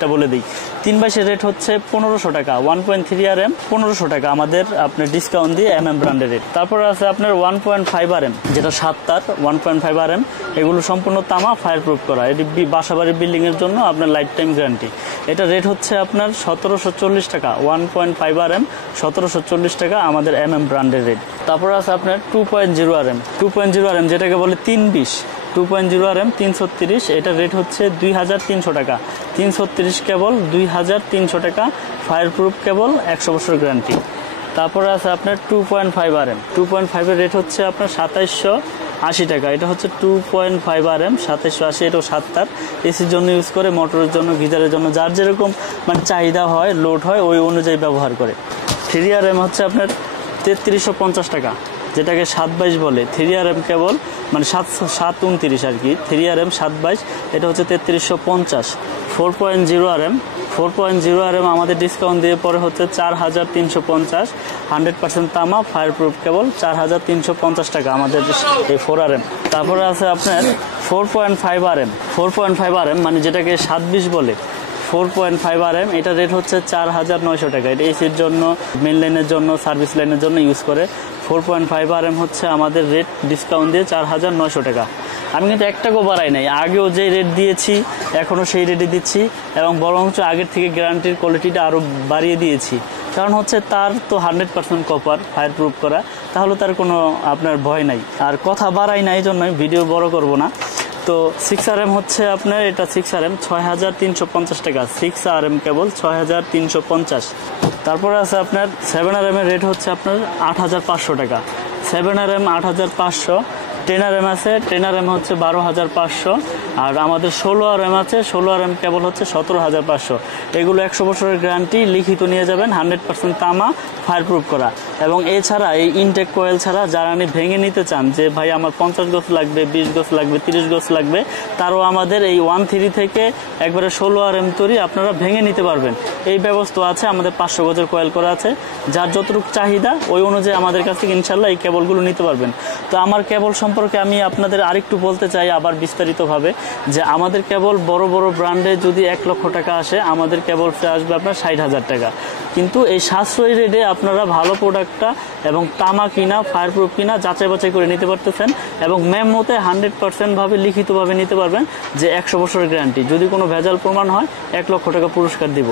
এটা বলে দিই 3/22 রেট হচ্ছে 1500 টাকা, 1.3 RM 1500 টাকা আমাদের আপনার ডিসকাউন্ট দিয়ে MM ব্র্যান্ডের রেট। তারপরে আছে আপনার 1.5 RM যেটা 7 তার 1.5 RM, এগুলো সম্পূর্ণ তামা ফায়ার প্রুফ করা। এটি বাসাবাড়ির বিল্ডিং এর জন্য আপনার লাইফ টাইম গ্যারান্টি। এটা রেট হচ্ছে আপনার 1740 টাকা, 1.5 RM 1740 টাকা আমাদের MM ব্র্যান্ডের রেট। তারপরে আছে আপনার 2.0 RM 2.0 RM যেটাকে বলে 320 2.0 RM 330, এটা রেট হচ্ছে 2300 টাকা। 330 কেবল 2300 টাকা, ফায়ার প্রুফ কেবল 100 বছর গ্যারান্টি। তারপরে আছে আপনার 2.5 RM 2.5 এর রেট হচ্ছে আপনার 2780 টাকা। এটা হচ্ছে 2.5 RM 2780, এটাও 7 তার। এসির জন্য ইউজ করে, মোটরের জন্য, গিজারের জন্য, যার যেরকম মানে চাহিদা হয়, লোড হয়, ওই অনুযায়ী ব্যবহার করে। 3 RM হচ্ছে আপনার 3350 টাকা, যেটাকে 722 বলে। 3 RM কেবল মানে 729 আর কি। 3 RM 722, এটা হচ্ছে 3350। 4.0 RM 4.0 RM আমাদের ডিসকাউন্ট দিয়ে পরে হচ্ছে 4350, 100% তামা ফায়ার প্রুফ কেবল 4350 টাকা আমাদের এই 4 RM। তারপরে আছে আপনার 4.5 RM 4.5 RM মানে যেটাকে 720 বলে। 4.5 RM এটা রেট হচ্ছে 4900 টাকা। এটা এসির জন্য, মেন লাইনের জন্য, সার্ভিস লাইনের জন্য ইউজ করে। 4.5 RM হচ্ছে আমাদের রেট ডিসকাউন্ট দিয়ে 4900 টাকা। আমি কিন্তু 1 টাকাও বাড়াই নাই, আগেও যে রেট দিয়েছি এখনও সেই রেটে দিচ্ছি, এবং বরঞ্চ আগের থেকে গ্যারান্টির কোয়ালিটিটা আরও বাড়িয়ে দিয়েছি। কারণ হচ্ছে তার তো 100% কপার ফায়ার প্রুফ করা, তাহলে তার কোনো আপনার ভয় নাই। আর কথা বাড়াই না, এই জন্যই ভিডিও বড় করব না। তো 6 RM হচ্ছে আপনার, এটা 6 RM 6350 টাকা। 6 RM কেবল 6350। তারপরে আছে আপনার 7 RM এর রেট হচ্ছে আপনার 8500 টাকা। 7 RM 8500। 10 RM আছে, 10 RM হচ্ছে 12500। আর আমাদের 16 RM আছে, 16 RM কেবল হচ্ছে 17500। এগুলো 100 বছরের গ্যারান্টি, লিখিত নিয়ে যাবেন, 100% তামা ফায়ার প্রুফ করা। এবং এছাড়া এই ইনটেক কয়েল ছাড়া যারা ভেঙে নিতে চান যে ভাই আমার 50 গজ লাগবে, 20 গজ লাগবে, 30 গজ লাগবে, তারও আমাদের এই 13 থেকে একবারে 16 RM তৈরি আপনারা ভেঙে নিতে পারবেন। এই ব্যবস্থা আছে, আমাদের 500 গজের কয়েল করা আছে। যার যতটুকু চাহিদা ওই অনুযায়ী আমাদের কাছ থেকে ইনশাল্লাহ এই কেবলগুলো নিতে পারবেন। তো আমার কেবল সম্পর্কে আমি আপনাদের আরেকটু বলতে চাই আবার বিস্তারিতভাবে, যে আমাদের কেবল বড় বড় ব্র্যান্ডে যদি 1 লক্ষ টাকা আসে, আমাদের কেবলটা আসবে আপনার 60,000 টাকা। কিন্তু এই সাশ্রয়ী রেটে আপনারা ভালো প্রোডাক্টটা এবং তামা কিনা, ফায়ার প্রুফ কিনা যাচাই বাছাই করে নিতে পারতেছেন, এবং মেমোতে 100% ভাবে লিখিতভাবে নিতে পারবেন যে 100 বছরের গ্যারান্টি। যদি কোনো ভেজাল প্রমাণ হয় 1 লক্ষ টাকা পুরস্কার দিব।